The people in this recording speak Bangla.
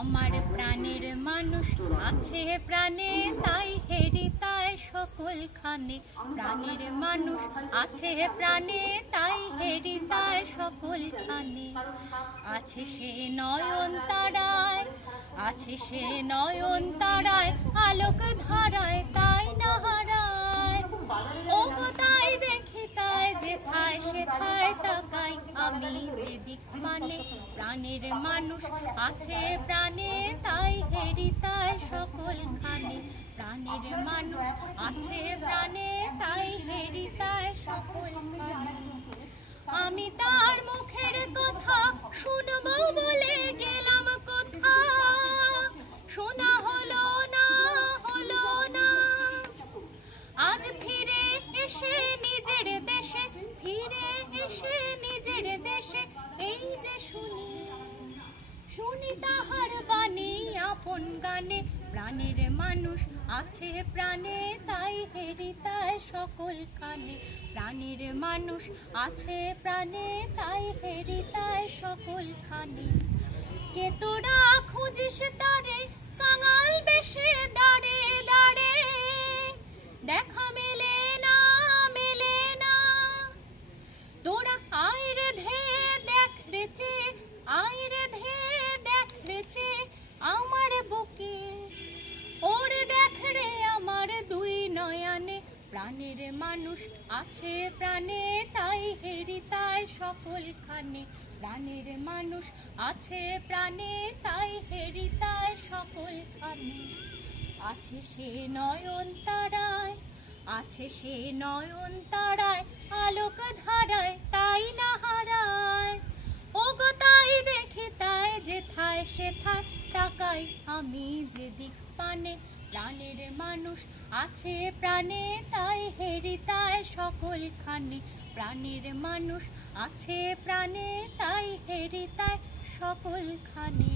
আমার প্রাণের মানুষ আছে প্রাণে, তাই হেরি তাই সকলখানে। প্রাণের মানুষ আছে প্রাণে, তাই হেরি তাই সকলখানে। আছে সে নয়ন তারায়, আছে সে নয়ন তারায়, আলোক ধারায় তাই না হারায়। ও গো তাই দেখি তাই যেথায় সেথায় তাকাই আমি যেদিক মানে। প্রাণের মানুষ আছে প্রাণে, তাই হেরি তাই সকলখানে। প্রাণের মানুষ আছে প্রাণে, তাই হেরি তাই সকলখানে। আমি তার মুখের কথা শুনবো বলে গেলাম কোথা, শোনা হলো না, হলো না। আজ ফিরে এসে নিজের দেশে, ফিরে এসে নিজের দেশে, এই যে শুনি শুনি তাহার বাণী আপন গানে। প্রাণের মানুষ আছে প্রাণে, তাই হেরি তাই সকলখানে। প্রাণের মানুষ আছে প্রাণে, তাই হেরি তাই সকলখানে। কে তোরা খুঁজিস তারে কাঙাল বেশে দাঁড়ে দাঁড়ে, দেখা মেলে না, মেলে না। তোরা আয় রে ধে দেখ রেচে, আয় রে ধে দেখ রেচে আমার বুকে, ওরে দেখ রে আমার দুই নয়নে। প্রাণের মানুষ আছে প্রাণে, তাই হেরি তাই সকলখানে। প্রাণের মানুষ আছে প্রাণে, তাই হেরি তাই সকলখানে। আছে সে নয়ন তারায়, আছে সে নয়ন তারায়, আলোক ধারায় তাই না হারায়। ও গো তাই দেখি তাই যেথায় সেথায় তাকাই আমি যেদিক পানে। প্রাণের মানুষ আছে প্রাণে, তাই হেরি তাই সকলখানে। প্রাণের মানুষ আছে প্রাণে, তাই হেরি তাই সকলখানে।